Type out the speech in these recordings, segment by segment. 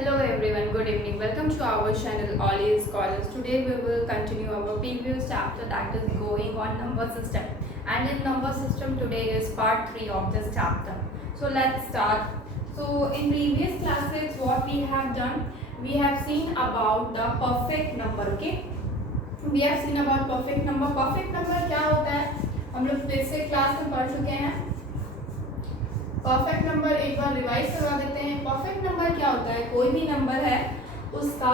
Hello everyone, good evening. Welcome to our channel All Is Scholars. Today we will continue our previous chapter that is going on number system. And in number system today is part 3 of this chapter. So let's start. So in previous classes what we have done, we have seen about the perfect number, okay? We have seen about perfect number. Perfect number क्या होता है? हम लोग पिछले class में पढ़ चुके हैं. परफेक्ट नंबर एक बार रिवाइज करवा देते हैं. परफेक्ट नंबर क्या होता है? कोई भी नंबर है उसका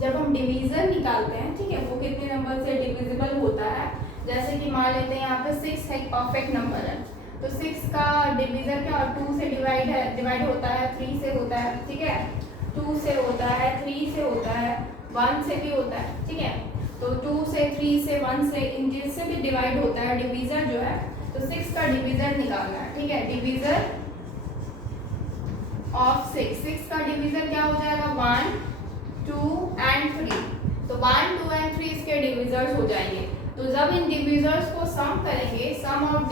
जब हम डिवीजन निकालते हैं, ठीक है, वो कितने नंबर से डिविजिबल होता है. जैसे कि मान लेते हैं यहाँ पे 6 है, परफेक्ट नंबर है, तो 6 का डिवीजन क्या, 2 से डिवाइड होता है, 3 से होता है, ठीक है, 2 से होता है, 3 से होता है, 1 से भी होता है, ठीक है. तो 2 से 3 से 1 से इन जिससे भी डिवाइड होता है डिवीजन जो है, तो 6 का डिवीजन निकालना है, ठीक है. डिवीजन ऑफ 6 का डिवीजन क्या हो जाएगा? 1, 2 एंड 3. तो 1, 2 एंड 3 इसके डिविजर्स हो जाएंगे. तो जब इन डिविजर्स को सम करेंगे, sum of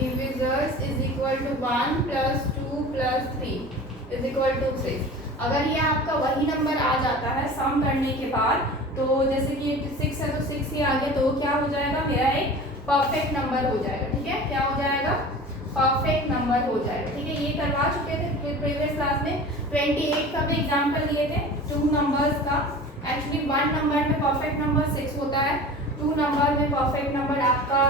divisors is equal to 1 plus 2 plus 3 is equal to 6. अगर ये आपका वही नंबर आ जाता है सम करने के बाद, तो जैसे कि 6 है तो 6 ही आ गया, तो क्या हो जाएगा? मेरा एक परफेक्ट नंबर हो जाएगा, ठीक है. क्या हो जाएगा? परफेक्ट नंबर हो जाएगा, ठीक है. ये करवा चुके थे प्रीवियस क्लास में. 28 का भी एग्जांपल लिए थे, 2 नंबर्स का. एक्चुअली 1 नंबर में परफेक्ट नंबर 6 होता है, 2 नंबर में परफेक्ट नंबर आपका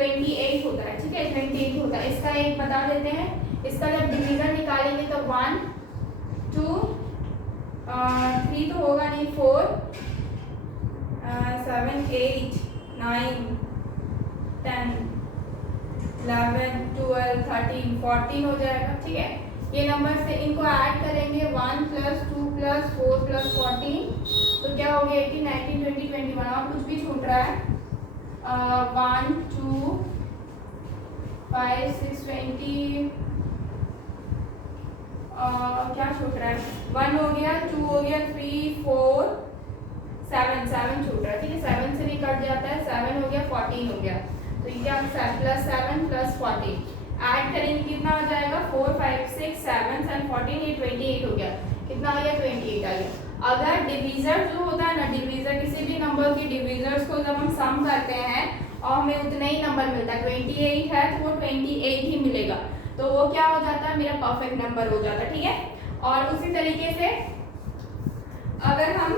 28 होता है, ठीक है, 28 होता है. इसका एक बता देते हैं. इसका जब डिवीजन निकालेंगे तो 1, 2, 3 तो होगा नहीं, 4, 7, 8, 9, 10, 11, 12, 13, 14 हो जाएगा, ठीक है. ये नंबर से इनको ऐड करेंगे, 1 प्लस 2 प्लस 4 प्लस 14, तो क्या हो गया? 18, 19, 20, 21. और कुछ भी छूट रहा है? 1, 2, 5, 6, 20. क्या छूट रहा है? 1 हो गया, 2 हो गया, 3, 4, 7 छूट रहा है, ठीक है. 7 से भी कट जाता है, 7 हो गया, 14 हो गया. तो ये क्या प्लस 7 प्लस 14 ऐड करेंगे, कितना हो जाएगा? 4, 5, 6, 7 एंड 14, ये 28 हो गया. कितना आ गया? 28 आ गया. अगर डिवीजर जो होता है ना, डिवीजर किसी भी नंबर की डिवीजर्स को जब हम सम करते हैं और हमें उतना ही नंबर मिलता है, 28 है तो वो 28 ही मिलेगा, तो वो क्या हो जाता है? मेरा परफेक्ट नंबर हो जाता है, ठीक है. और उसी तरीके से अगर हम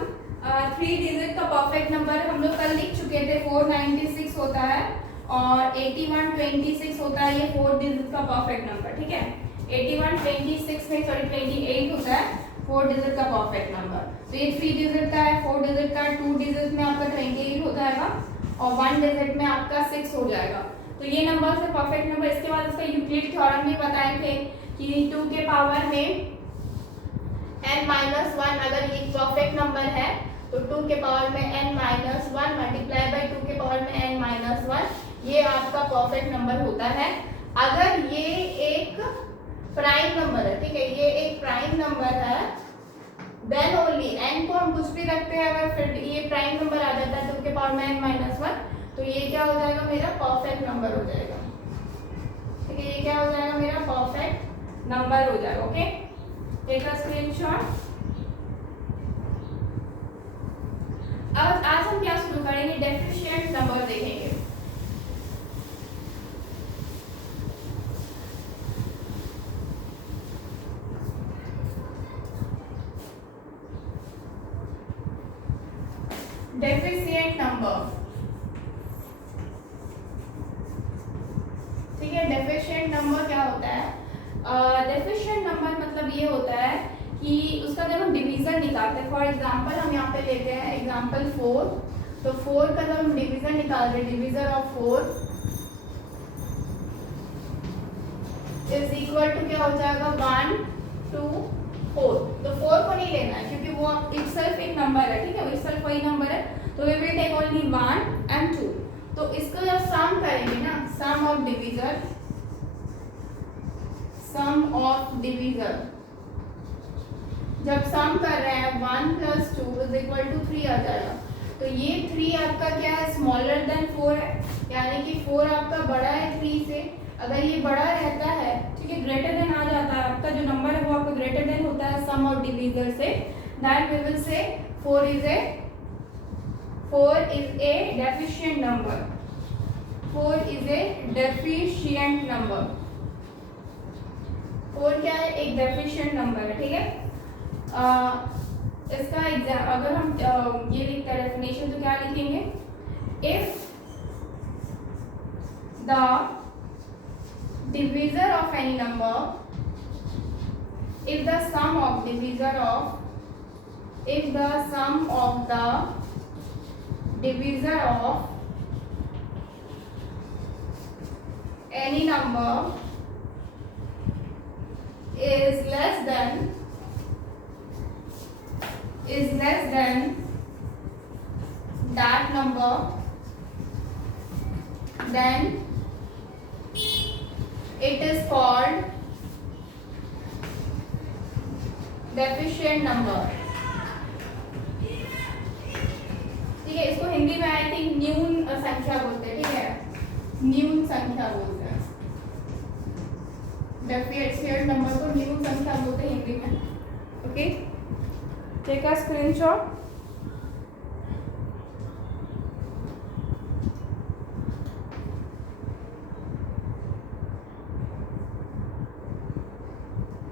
3 डिजिट का परफेक्ट नंबर हम लोग कल लिख चुके थे, 496 होता है और 8126 होता है, ये 4 डिजिट का परफेक्ट नंबर, ठीक है. 8126 में 28 होता है 4 डिजिट का परफेक्ट नंबर. तो ये 3 डिजिट का है, 4 डिजिट का है, 2 डिजिट में आपका 28 हो जाएगा और 1 डिजिट में आपका 6 हो जाएगा. तो ये नंबर से परफेक्ट नंबर. इसके बाद इसका यूक्लिड थ्योरम भी बताए थे कि 2 के पावर में n-1 अगर ये परफेक्ट नंबर है तो 2 के पावर में n-1 मल्टीप्लाई बाय 2 के पावर में n-1, ये आपका परफेक्ट नंबर होता है. अगर ये एक प्राइम नंबर है, ठीक है, ये एक प्राइम नंबर है, देन ओनली n को हम कुछ भी रखते हैं, अगर फिर ये प्राइम नंबर आ जाता है 2 के पावर में n-1, तो ये क्या हो जाएगा? मेरा परफेक्ट नंबर हो जाएगा, ठीक है. ये क्या हो जाएगा? मेरा परफेक्ट नंबर हो जाएगा. Okay, take a screenshot. अब आज हम क्या शुरू करेंगे? डेफिशिएंट नंबर देखेंगे. डेफिशिएंट नंबर, ठीक है. डेफिशिएंट नंबर क्या होता है? डेफिशिएंट नंबर मतलब ये होता है कि उसका जब हम डिवीजन निकालते हैं, फॉर एग्जांपल हम यहाँ पे लेते हैं एग्जांपल 4, तो 4 का जब हम डिवीजन निकालते हैं, division of 4 is equal to क्या हो जाएगा? 1, 2, 4. तो 4 को नहीं लेना है क्योंकि वो इटसेल्फ एक नंबर है, ठीक है, वो इटसेल्फ वही नंबर है, तो we will take only 1 and 2. तो इसको जब सम करेंगे ना, सम ऑफ डिवीजर, जब सम कर रहे हैं 1 प्लस 2 इज इक्वल टू 3 आ जाएगा. तो ये 3 आपका क्या है? स्मॉलर देन 4 है, यानी कि 4 आपका बड़ा है 3 से, अगर ये बड़ा रहता है, ठीक है, ग्रेटर देन आ जाता है, आपका जो नंबर है वो आपका ग्रेटर देन होता है सम ऑफ डिवीजर से, that we will say 4 is a deficient number. 4 is a deficient number. 4 क्या है? एक डेफिशिएंट नंबर है, ठीक है। इसका एग्जाम अगर हम ये लिखते हैं डेफिनेशन तो क्या लिखेंगे? If the divisor of any number, if the sum of the divisor of any number is less than that number, then it is called deficient number। ठीक है, इसको हिंदी में आई थिंक न्यून संख्या बोलते हैं, ठीक है, न्यून संख्या बोलते हैं। डेफिशिएंट नंबर को न्यून संख्या बोलते हैं हिंदी में। Okay, take a screenshot.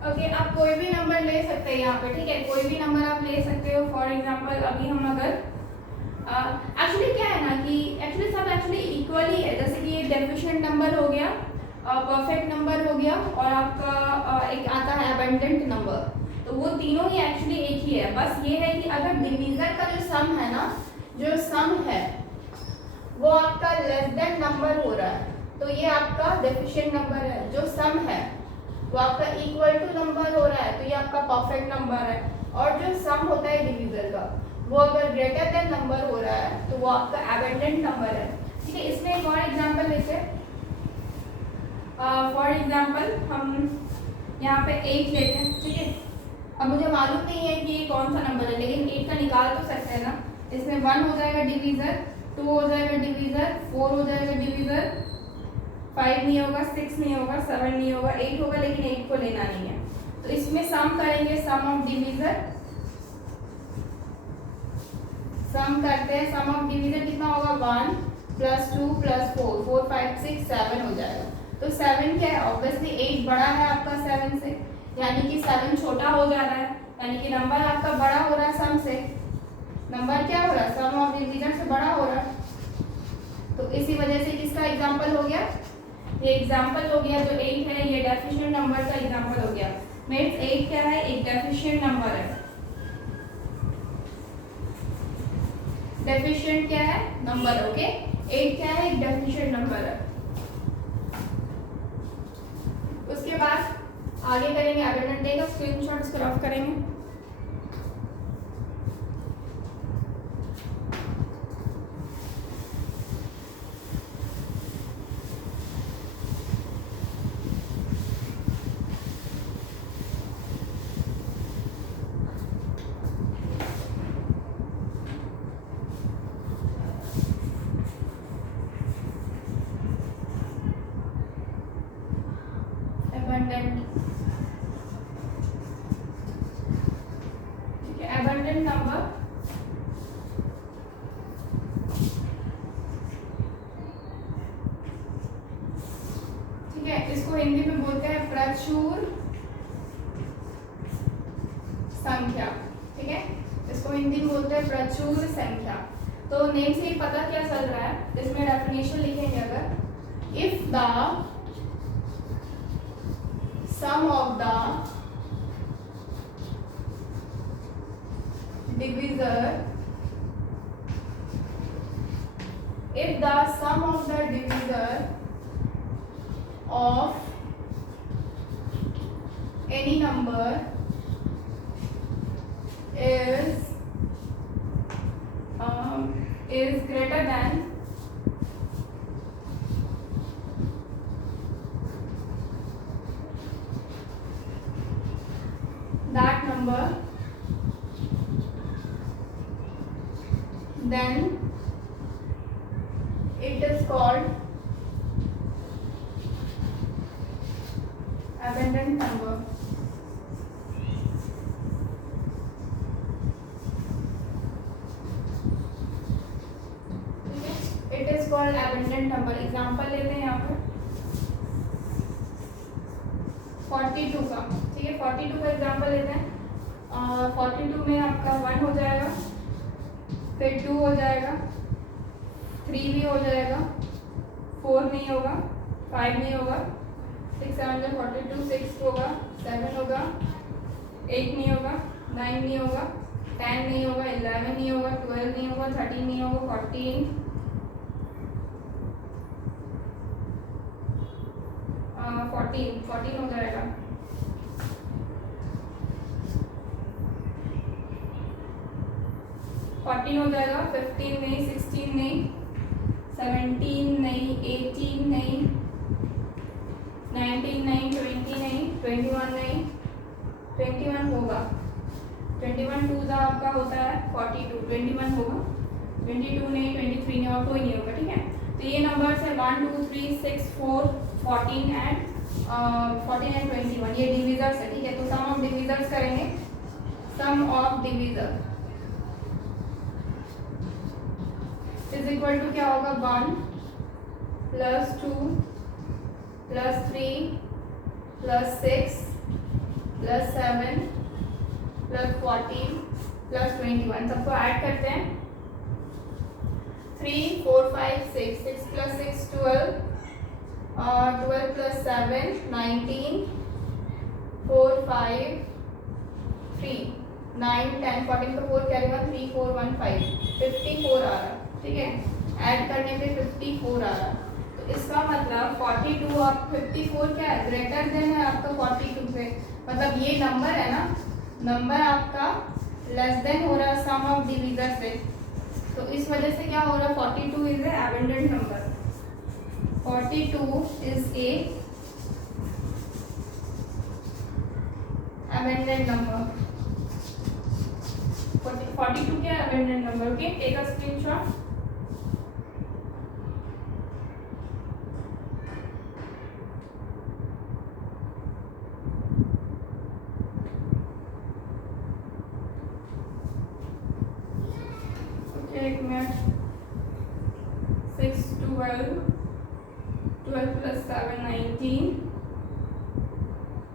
Okay, आप कोई भी नंबर ले सकते हैं यहाँ पे, ठीक है, कोई भी नंबर आप ले सकते हो। फॉर एग्जांपल अभी हम अगर एक्चुअली क्या है ना कि एक्चुअली सब एक्चुअली इक्वली है, जैसे कि ये डेफिशिएंट नंबर हो गया, परफेक्ट नंबर हो गया, और आपका एक आता है अबंडेंट नंबर, तो वो तीनों ही एक्चुअली एक ही है। बस ये है कि अगर डिवीजर का जो सम है ना, जो सम है वो आपका लेस देन नंबर हो रहा है, तो ये आपका डेफिशिएंट नंबर है। जो सम है वो आपका इक्वल टू नंबर हो रहा है, तो ये आपका परफेक्ट नंबर है। और जो सम होता है डिवीजर का, वो अगर ग्रेटर देन नंबर हो रहा है तो वो आपका एबंडेंट नंबर है, ठीक है। इसमें एक और एग्जांपल लेते हैं। फॉर एग्जांपल हम यहाँ पे 8 लेते हैं, ठीक है। अब मुझे मालूम नहीं है कि ये कौन सा नंबर है, लेकिन 8 का निकाल तो सकते हैं ना। इसमें 1 हो जाएगा डिवीजर, 2 हो जाएगा डिवीजर, 4 हो जाएगा डिवीजर, 5 नहीं होगा, 6 नहीं होगा, 7 नहीं होगा, 8 होगा, लेकिन 8 को लेना नहीं है। तो इसमें सम करेंगे, सम ऑफ डिवीजर, सम करते हैं। सम ऑफ डिवीजर कितना होगा? 1 + 2 + 4, 4 5 6 7 हो जाएगा। तो 7 क्या है? ऑब्वियसली 8 बड़ा है आपका 7 से, यानी कि 7 छोटा हो जा रहा है, यानी कि नंबर आपका बड़ा हो रहा है सम से। नंबर क्या हो रहा है? सम ऑफ डिवीजर से बड़ा हो रहा है। तो इसी वजह से किसका एग्जाम्पल हो गया? ये एग्जाम्पल हो गया जो 8 है, ये डेफिशिएंट नंबर का एग्जाम्पल हो गया। मीन्स 8 क्या है? एक डेफिशिएंट नंबर है। डेफिशिएंट क्या है? नंबर। ओके, 8 क्या है? एक डेफिशिएंट नंबर है। उसके बाद आगे करेंगे, आगे घंटे का स्क्रीनशॉट क्रॉप करेंगे। एबंडेंट नंबर, ठीक है, इसको हिंदी में बोलते हैं प्रचुर संख्या, ठीक है, इसको हिंदी में बोलते हैं प्रचुर संख्या। तो नेम से ही पता क्या चल रहा है, इसमें डेफिनेशन लिखेंगे अगर, if the sum of the divisor, if the sum of the divisor of any number is greater than that number, then it is called abundant number. It is called abundant number. Example लेते हैं यहाँ पर 42 का, ठीक है। 42 का example लेते हैं। 42 में आपका 1 हो जाएगा, फिर 2 हो जाएगा, 3 भी हो जाएगा, 4 नहीं होगा, 5 नहीं होगा, 6 7 42, 6 होगा, 7 होगा, 8 नहीं होगा, 9 नहीं होगा, 10 नहीं होगा, 11 नहीं होगा, 12 नहीं होगा, 13 नहीं होगा, 14 14 हो जाएगा, 14 हो जाएगा, 15 नहीं, 16 नहीं, 17 नहीं, 18 नहीं, 19 नहीं, 20 नहीं, 21 नहीं, 21 होगा, 21 2 का आपका होता है 42, 21 होगा, 22 नहीं, 23 नहीं और कोई नहीं होगा, ठीक है। तो ये नंबर्स है 1 2 3 6 4 14 एंड 21, ये डिविजर्स है, ठीक है। तो सम ऑफ डिविजर्स करेंगे, sum of divisor is equal to क्या होगा 1 plus 2 plus 3 plus 6 plus 7 plus 14 plus 21, सबको ऐड करते हैं 3 4 5 6 6 प्लस 6 12 12 प्लस 7 19 4 5 3 9 10 14 का 4 कैरी 1 3 4 1 5 54 आ रहा, ठीक है। ऐड करने पे 54 आ रहा, तो इसका मतलब 42 और 54 क्या है, ग्रेटर देन है आपका 42 से, मतलब ये नंबर है ना, नंबर आपका लेस देन हो रहा है सम ऑफ डिविजर से, तो इस वजह से क्या हो रहा है 42 is a abundant number, 42 is a abundant number, 42 क्या है abundant number, okay. Take a screenshot. एक मिनट 6 12 12 प्लस 7 19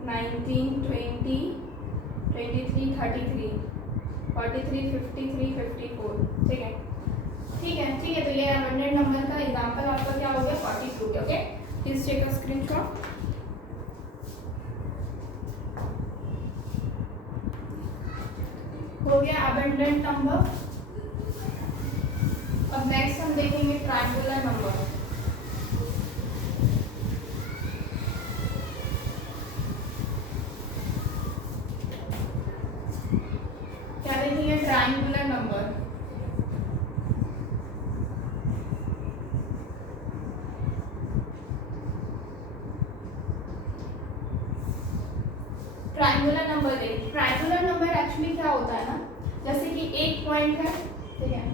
19 20 23 33 43 53 54, ठीक है, ठीक है, ठीक है। तो ये एबंडेंट नंबर का एग्जांपल आपका क्या हो गया 42, okay. Please take a screenshot. हो गया एबंडेंट नंबर। अब नेक्स्ट हम देखेंगे ट्रायंगुलर नंबर। क्या देखेंगे, ट्रायंगुलर नंबर। ट्रायंगुलर नंबर देख, ट्रायंगुलर नंबर एक्चुअली क्या होता है ना, जैसे कि एक पॉइंट है, ठीक है,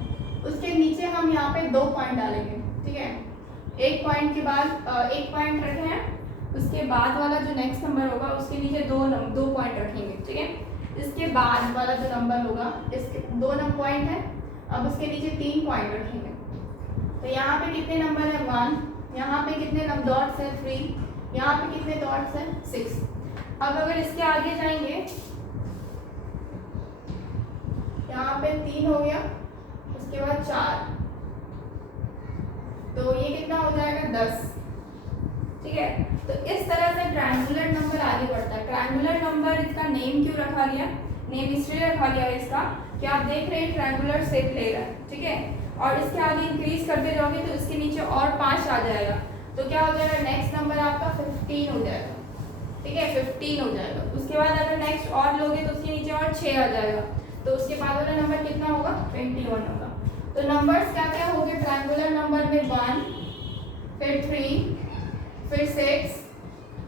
उसके नीचे हम यहाँ पे 2 पॉइंट डालेंगे, ठीक है। एक पॉइंट के बाद एक पॉइंट रखे हैं, उसके बाद वाला जो नेक्स्ट नंबर होगा उसके नीचे दो पॉइंट रखेंगे, ठीक है। इसके बाद वाला जो नंबर होगा, इसके 2 पॉइंट है, अब उसके नीचे 3 पॉइंट रखेंगे। तो यहाँ पे कितने नंबर है 1, यहाँ पे कितने डॉट्स है 3, यहाँ पे कितने डॉट्स है 6। अब अगर इसके आगे जाएंगे, यहाँ पे 3 हो गया, उसके बाद 4, तो ये कितना हो जाएगा 10, ठीक है। तो इस तरह से ट्रायंगुलर नंबर आगे बढ़ता है। ट्रायंगुलर नंबर इसका नेम क्यों रखा गया, नेम इसलिए रखा गया इसका कि आप देख रहे हैं ट्रायंगुलर शेप ले रहा है, ठीक है, और इसके आगे इंक्रीज करते जाओगे तो इसके नीचे और 5 आ जाएगा, तो क्या हो जाएगा नेक्स्ट नंबर आपका 15 हो जाएगा, ठीक है, 15 हो जाएगा। उसके बाद अगर नेक्स्ट और लोगे तो उसके नीचे और 6 आ जाएगा, तो उसके बाद वाला नंबर कितना होगा 21 होगा। तो नंबर्स क्या क्या हो गए ट्रायंगुलर नंबर में, 1 फिर 3 फिर 6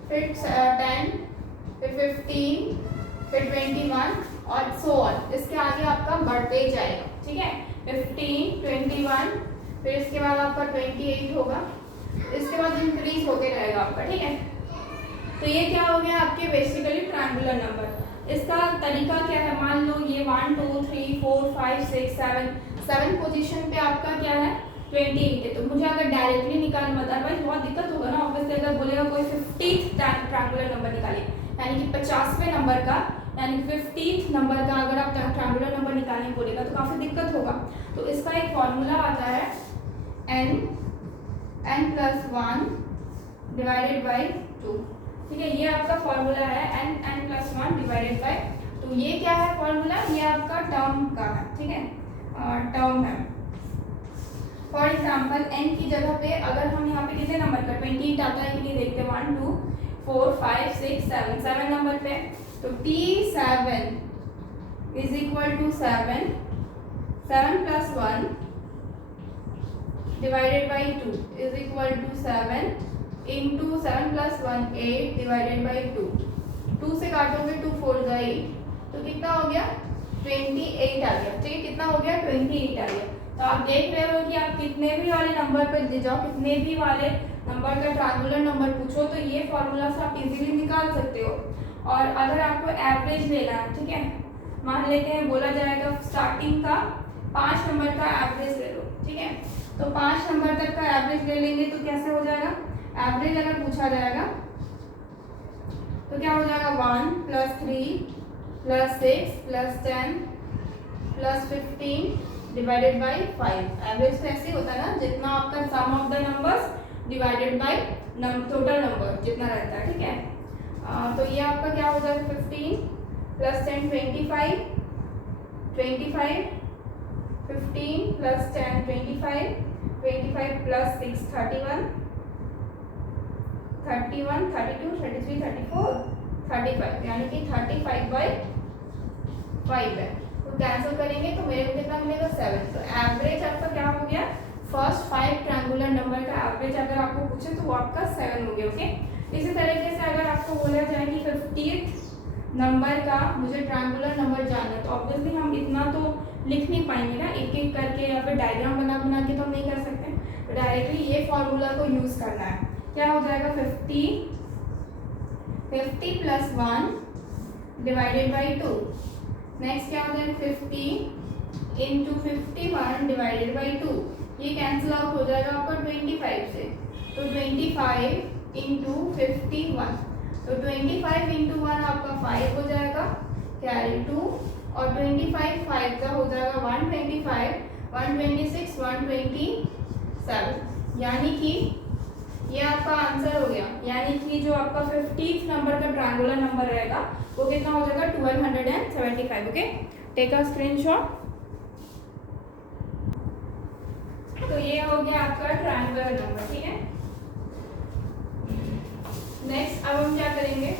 फिर 10 फिर 15 फिर 21 और सो ऑन, इसके आगे आपका बढ़ते ही जाएगा, ठीक है। 15 21 फिर इसके बाद आपका 28 होगा, इसके बाद इंक्रीज होते रहेगा आपका, ठीक है। तो ये क्या हो गया आपके बेसिकली ट्रायंगुलर नंबर। इसका तरीका क्या है, मान लो ये 1 2 3 4 5 6 7 पोजीशन पे आपका क्या है 28 है। तो मुझे अगर डायरेक्टली निकालना बता भाई बहुत दिक्कत होगा ना, ऑब्वियसली अगर बोलेगा कोई 50th ट्रायंगुलर नंबर निकालिए, यानी कि 50वें नंबर का, यानी 50th नंबर का अगर आप ट्रायंगुलर नंबर निकालने बोलेगा तो काफ़ी दिक्कत होगा। तो इसका एक फॉर्मूला आता है n+1 डिवाइडेड बाई 2। ठीक है, ये आपका फॉर्मूला है n+1 डिवाइडेड बाई 2। ये क्या है फॉर्मूला, ये आपका टर्म का है, ठीक है, टर्म है। फॉर एग्जाम्पल n की जगह पे अगर हम यहाँ पे कितने नंबर का 28 आता है कि नहीं देखते, 1 2 4 5 6 7 नंबर पे, तो t7 is equal to 7 + 1 divided by 2 is equal to 7 into 7 + 1 8 divided by 2। 2 से काटोगे 2 4 जा 8, तो कितना हो गया 28 आ गया। ठीक है, कितना हो गया 28 आ गया। तो आप देख रहे हो कि आप कितने भी वाले नंबर पर ले जाओ, कितने भी वाले नंबर का ट्रायंगुलर नंबर पूछो तो ये फॉर्मूला से आप इजीली निकाल सकते हो। और अगर आपको एवरेज लेना है, ठीक है, मान लेते हैं बोला जाएगा स्टार्टिंग का 5 नंबर का एवरेज ले लो, ठीक है, तो 5 नंबर तक का एवरेज ले लेंगे तो कैसे हो जाएगा, एवरेज अगर पूछा जाएगा तो क्या हो जाएगा 1 + 3 + 6 + 10 + 15 डिवाइडेड बाई 5। एवरेज तो ऐसे ही होता है ना, जितना आपका sum of the numbers divided by total number जितना रहता है। ठीक है, तो ये आपका क्या हो जाएगा 15 + 10 25 25 15 + 10 25 25 + 6 31 31 32 33 34 35, यानी कि 35/5 है। तो कैंसिल करेंगे तो मेरे को कितना मिलेगा 7। तो एवरेज आपका क्या हो गया, फर्स्ट 5 ट्रायंगुलर नंबर का एवरेज अगर आपको पूछे तो वो आपका 7 हो गया। ओके, इसी तरीके से अगर आपको बोला जाए कि 50th नंबर का मुझे ट्रायंगुलर नंबर जानना है, तो ऑब्वियसली हम इतना तो लिख नहीं पाएंगे ना, एक एक करके या फिर डायग्राम बना बना के तो हम नहीं कर सकते। तो डायरेक्टली ये फॉर्मूला को यूज़ करना है। क्या हो जाएगा 50 + 1 डिवाइडेड बाई 2। नेक्स्ट क्या हो जाएगा 50 इंटू 51 डिवाइडेड बाई 2। ये कैंसिल आउट हो जाएगा आपका 25 से, तो 25 इंटू 51, तो 25 इंटू 1 आपका 5 हो जाएगा, कैरी 2, और 25 5 का हो जाएगा 125 126 127, यानी कि ये आपका आंसर हो गया। यानी कि जो आपका 50th नंबर का ट्रायंगुलर नंबर रहेगा वो कितना हो जाएगा 1275। Okay, take a screenshot. तो ये हो गया आपका ट्रायंगुलर नंबर। ठीक है, नेक्स्ट अब हम क्या करेंगे,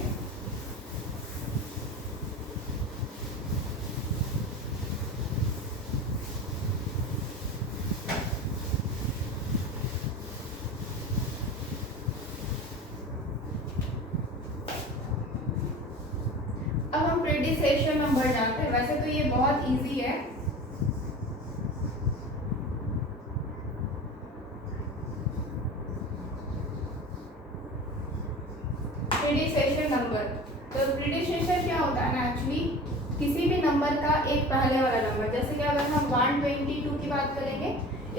प्रीडिसेशन नंबर जानते हैं। वैसे तो ये बहुत इजी है, प्रीडिसेशन नंबर। तो प्रीडिसेशन क्या होता है ना, एक्चुअली किसी भी नंबर का एक पहले वाला नंबर, जैसे कि अगर हम 122 की बात करेंगे,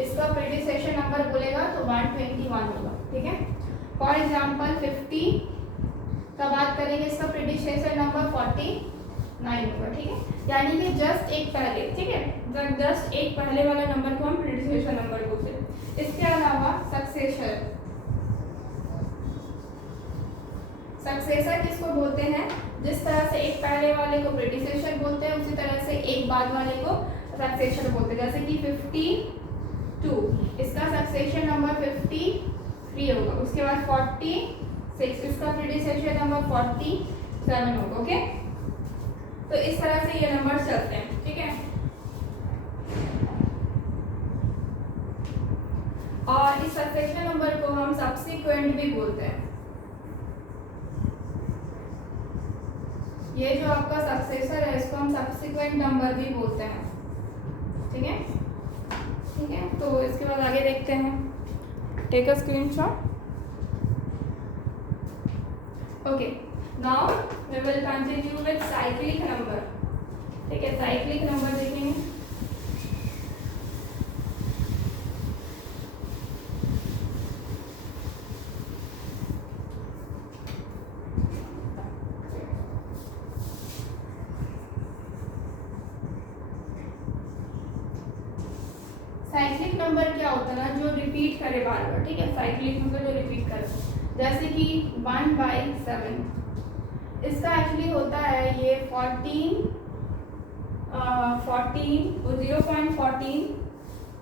इसका प्रीडिसेशन नंबर बोलेगा तो 121 होगा। ठीक है, फॉर एग्जांपल 50 का बात करेंगे, इसका प्रीडिसेशन नंबर 49 होगा। ठीक है, यानी कि जस्ट एक पहले, ठीक है, जस्ट एक पहले वाला नंबर को हम प्रीडिसेशन नंबर बोलते हैं। इसके अलावा सक्सेसर, सक्सेसर किसको बोलते हैं, जिस तरह से एक पहले वाले को प्रीडिसेसर बोलते हैं उसी तरह से एक बाद वाले को सक्सेसर बोलते हैं। जैसे कि 52, इसका सक्सेशन नंबर 53 होगा, उसके बाद 46, इसका प्रीडिसेसर नंबर 47 होगा। ओके, तो इस तरह से ये नंबर चलते हैं। ठीक है, और इस सक्सेशन नंबर को हम सब्सिक्वेंट भी बोलते हैं। ये जो आपका सक्सेसर है इसको हम सब्सिक्वेंट नंबर भी बोलते हैं। ठीक है, ठीक है, तो इसके बाद आगे देखते हैं, take a screenshot. Okay, now we will continue with cyclic number. ठीक है, साइक्लिक नंबर देखेंगे। साइक्लिक नंबर क्या होता है ना, जो रिपीट करे बार बार। ठीक है, साइक्लिक नंबर जो रिपीट करे, जैसे कि 1/7, इसका एक्चुअली होता है ये 14 0.14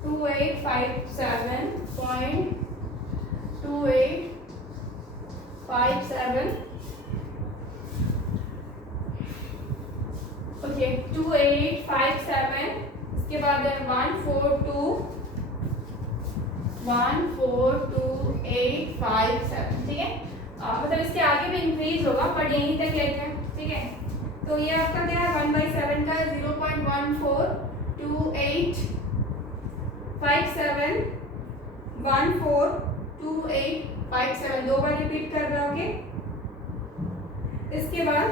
2857.2857 ओके 2857। इसके बाद है 142.857। ठीक है, मतलब इसके आगे भी इंक्रीज होगा बट यहीं तक लेते हैं। ठीक है, तो ये आपका क्या है 1/7 का 0.142857 142857 दो बार रिपीट कर रहे होगे। इसके बाद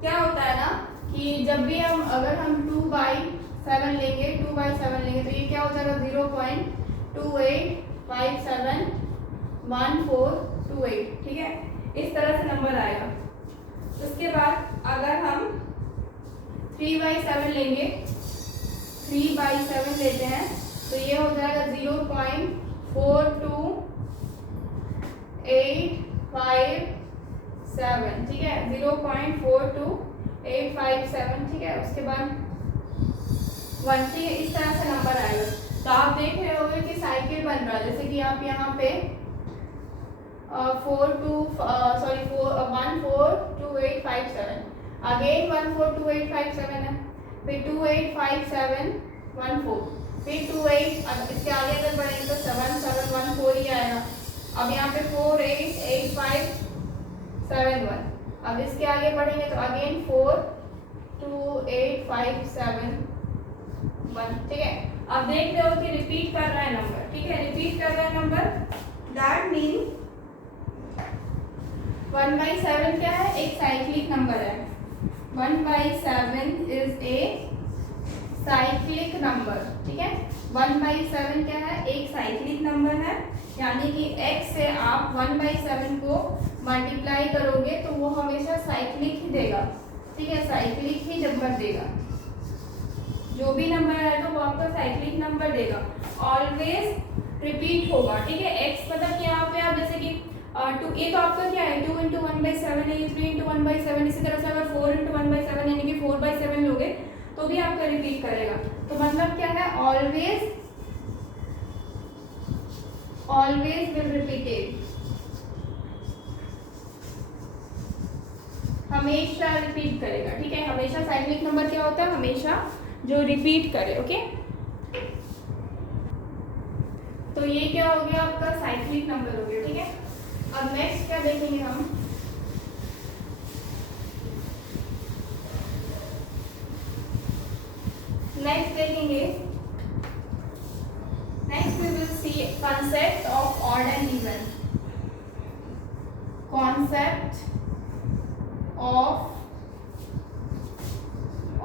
क्या होता है ना कि जब भी अगर हम 2/7 लेंगे तो ये क्या हो जाएगा 0.28571428। ठीक है, इस तरह से नंबर आएगा। उसके बाद अगर हम 3/7 लेंगे, 3/7 लेते हैं तो ये हो जाएगा 0.42857। ठीक है, 0.42857। ठीक है, उसके बाद 1। ठीक है, इस तरह से नंबर आएगा। तो आप देख रहे होंगे कि साइकिल बन रहा है, जैसे कि आप यहाँ पे 1422857, अगेन 1422857 है, फिर 285714, फिर 28, इसके आगे अगर बढ़ेंगे तो 7714 ही आएगा। अब यहाँ पे 488571, अब इसके आगे बढ़ेंगे तो अगेन 42857 ठीक है, अब देख रहे हो कि रिपीट कर रहा है नंबर। ठीक है, रिपीट कर रहा है नंबर, दैट मीन 1/7 क्या है, एक साइक्लिक नंबर है। 1/7 इज ए साइक्लिक नंबर। ठीक है, 1/7 क्या है, एक साइक्लिक नंबर है, यानी कि x से आप 1/7 को मल्टीप्लाई करोगे तो वो हमेशा साइक्लिक ही देगा। ठीक है, साइक्लिक ही नंबर देगा, जो भी नंबर आएगा वो आपका साइक्लिक नंबर देगा, ऑलवेज रिपीट होगा। ठीक है, x मतलब कि यहाँ पे आप जैसे कि ये तो आपका क्या है 2 × 1/7 है, 3 × 1/7, इसी तरह से अगर 4 × 1/7 यानी कि 4/7 लोगे तो भी आपका रिपीट करेगा। तो मतलब क्या है, ऑलवेज विल रिपीटेड, हमेशा रिपीट करेगा। ठीक है, हमेशा साइक्लिक नंबर क्या होता है, हमेशा जो रिपीट करे। ओके, तो ये क्या हो गया आपका साइक्लिक नंबर हो गया। ठीक है, अब नेक्स्ट क्या देखेंगे हम, next we will see concept of odd and even, concept of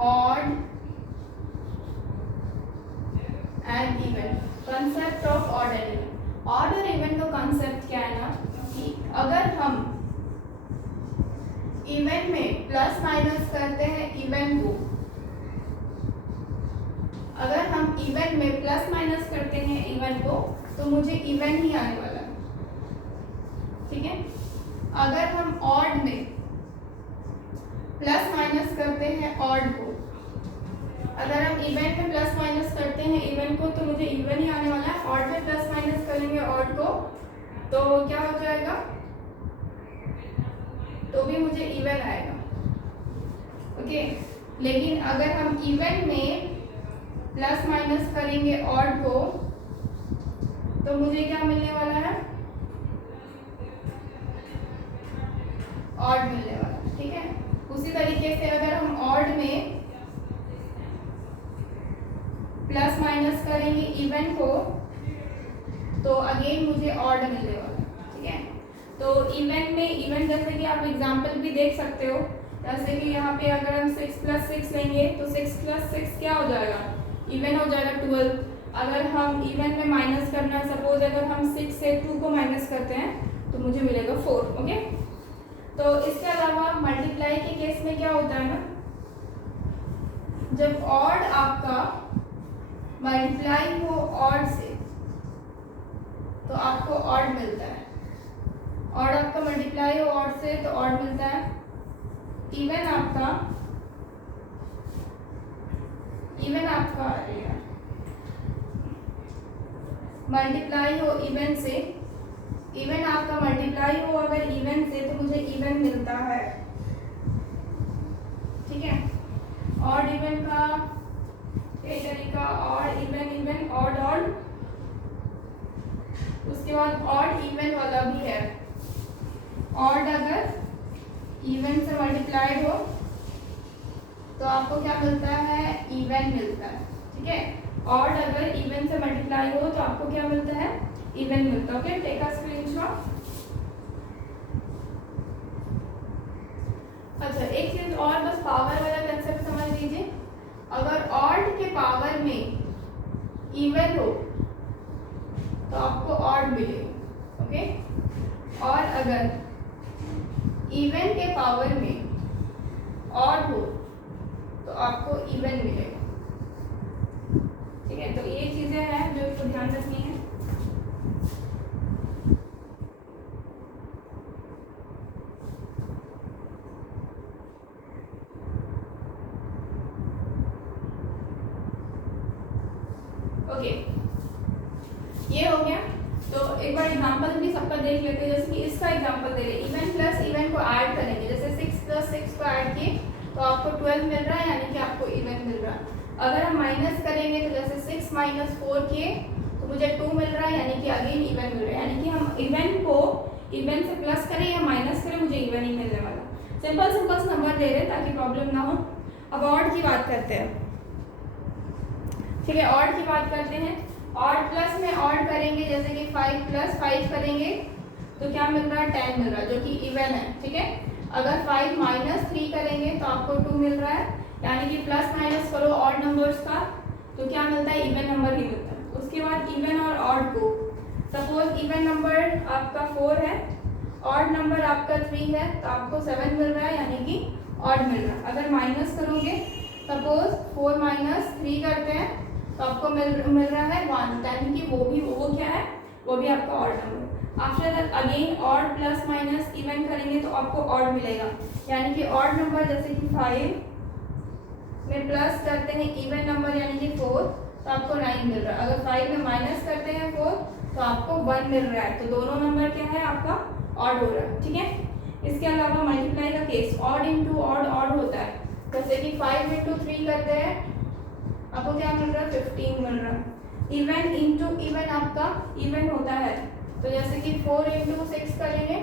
odd and even, concept of odd and even। odd और even का concept क्या है ना कि अगर हम इवन में प्लस माइनस करते हैं इवन को, अगर हम इवन में प्लस माइनस करते हैं इवन को तो मुझे इवन ही आने वाला है। ठीक है, अगर हम ऑड में प्लस माइनस करते हैं ऑड को, अगर हम इवन में प्लस माइनस करते हैं इवन को तो मुझे इवन ही आने वाला है। ऑड में प्लस माइनस करेंगे ऑड को तो क्या हो जाएगा, तो भी मुझे इवन आएगा। ओके, लेकिन अगर हम इवन में प्लस माइनस करेंगे ऑड को तो मुझे क्या मिलने वाला है, ऑड मिलने वाला है। ठीक है, उसी तरीके से अगर हम ऑड में प्लस माइनस करेंगे इवन को तो अगेन मुझे ऑड मिलने वाला है। ठीक है, तो इवन में इवन जैसे कि आप एग्जांपल भी देख सकते हो, जैसे कि यहाँ पे अगर हम 6 + 6 लेंगे तो 6 + 6 क्या हो जाएगा, इवन हो जाएगा 12। अगर हम इवन में माइनस करना है, सपोज अगर हम 6 से 2 को माइनस करते हैं तो मुझे मिलेगा 4। ओके, तो इसके अलावा मल्टीप्लाई के केस में क्या होता है ना, जब ऑड आपका मल्टीप्लाई हो ऑड से तो आपको ऑड मिलता है, ऑड आपका मल्टीप्लाई हो ऑड से तो ऑड मिलता है। इवन आपका मल्टीप्लाई हो इवन से, इवन आपका मल्टीप्लाई हो अगर इवन से तो मुझे इवन मिलता है, ठीक है। ऑड इवन का एक तरीका, odd even even odd odd, उसके बाद ऑड इवन वाला भी है। ऑड अगर इवन से मल्टीप्लाइड हो तो आपको क्या मिलता है, इवन मिलता है, ठीक है। ऑड अगर इवन से मल्टीप्लाई हो तो आपको क्या मिलता है, इवन मिलता है। Okay, take a screenshot. अच्छा, एक चीज और, बस पावर वाला कंसेप्ट समझ लीजिए। अगर ऑड के पावर में इवन हो तो आपको ऑड मिलेगा, ओके। और अगर इवन के पावर में ऑड हो तो आपको इवन मिलेगा, ठीक है। तो ये चीजें हैं जो इसको ध्यान रखनी है। ओके, ये हो गया। तो एक बार एग्जांपल भी सबका देख लेते हैं। जैसे कि इसका एग्जांपल दे रहे, इवन प्लस इवन को ऐड करेंगे, जैसे 6 + 6 को ऐड किए तो आपको 12 मिल रहा है, यानी कि आपको इवन मिल रहा है। अगर हम माइनस करेंगे तो जैसे 6 - 4 किए तो मुझे 2 मिल रहा है, यानी कि अगेन इवन मिल रहा है। यानी कि हम इवन को इवन से प्लस करें या माइनस करें, मुझे इवन ही मिलने वाला। सिंपल सिंपल नंबर दे रहे ताकि प्रॉब्लम ना हो। अब ऑड की बात करते हैं, ठीक है। ऑड की बात करते हैं। ऑड प्लस में ऑड करेंगे, जैसे कि 5 + 5 करेंगे तो क्या मिल रहा है, 10 मिल रहा है, जो कि इवन है, ठीक है। अगर 5 - 3 करेंगे तो आपको 2 मिल रहा है, यानी कि प्लस माइनस करो ऑड नंबर्स का तो क्या मिलता है, इवन नंबर ही मिलता है। उसके बाद इवन और ऑड को, सपोज इवन नंबर आपका 4 है, ऑड नंबर आपका 3 है, तो आपको 7 मिल रहा है, यानी कि ऑड मिल रहा है। अगर माइनस करोगे, सपोज 4 - 3 करते हैं तो आपको मिल रहा है 1, यानी कि वो क्या है, वो भी आपका odd number. After that again odd plus minus even करेंगे तो आपको ऑड मिलेगा, यानी कि ऑड नंबर जैसे कि 5 में प्लस करते हैं इवन नंबर यानी कि 4 तो आपको 9 मिल रहा है। अगर 5 में माइनस करते हैं 4 तो आपको 1 मिल रहा है। तो दोनों नंबर क्या है, आपका ऑड हो रहा है, ठीक है। इसके अलावा मल्टीप्लाई का case, odd into odd odd होता है। जैसे कि 5 × 3 करते हैं, आपको क्या मिल रहा है, 15 मिल रहा है। इवन इंटू इवन आपका इवन होता है, तो जैसे कि 4 × 6 करेंगे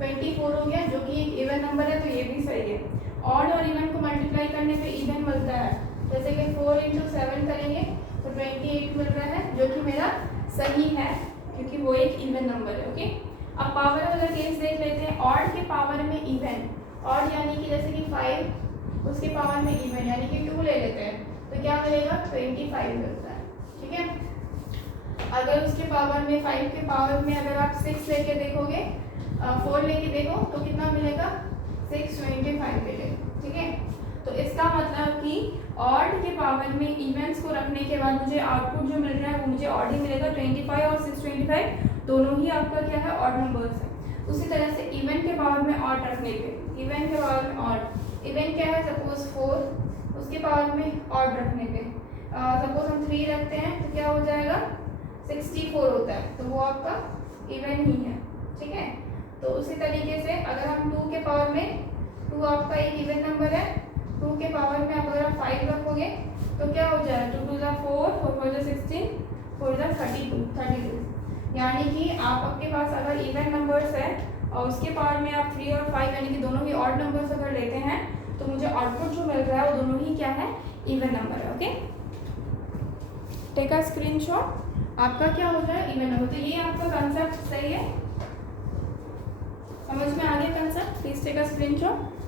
24 हो गया, जो कि एक इवन नंबर है, तो ये भी सही है। ऑड और इवन को मल्टीप्लाई करने पे इवन मिलता है, जैसे कि 4 × 7 करेंगे तो 28 मिल रहा है, जो कि मेरा सही है क्योंकि वो एक इवन नंबर है, ओके। अब पावर वाला केस देख लेते हैं। ऑड के पावर में इवन, ऑड यानी कि जैसे कि 5 उसके पावर में इवन यानी कि 2 ले लेते हैं तो क्या मिलेगा, 25 मिलता है, ठीक है। अगर उसके पावर में 5 के पावर में अगर आप 6 लेके देखोगे, 4 लेके देखो तो कितना मिलेगा, 625 मिलेगा, ठीक है। तो इसका मतलब कि ऑड के पावर में इवेंट्स को रखने के बाद मुझे आउटपुट जो मिल रहा है वो मुझे ऑड ही मिलेगा। 25 और 625 दोनों ही आपका क्या है, ऑड नंबर्स है। उसी तरह से इवेंट के पावर में ऑड रखने पे, इवेंट के पावर में ऑड, इवेंट क्या है, सपोज 4 उसके पावर में ऑड रखने पे सपोज हम 3 रखते हैं तो क्या हो जाएगा, 64 होता है, तो वो आपका इवन ही है, ठीक है। तो उसी तरीके से अगर हम 2 के पावर में, 2 आपका एक इवन नंबर है, 2 के पावर में आप अगर आप 5 रखोगे तो क्या हो जाएगा, 2 × 2 = 4, 4 × 16, 4 × 32, यानी कि आपके पास अगर इवन नंबर्स है और उसके पावर में आप 3 और 5 यानी कि दोनों ही ऑड नंबर्स अगर लेते हैं तो मुझे आउटपुट जो मिल रहा है वो दोनों ही क्या है, इवन नंबर है, ओके। टेक अ स्क्रीनशॉट, आपका क्या होता है, इवन नंबर। तो ये आपका कंसेप्ट सही है। इससे का स्क्रीनशॉट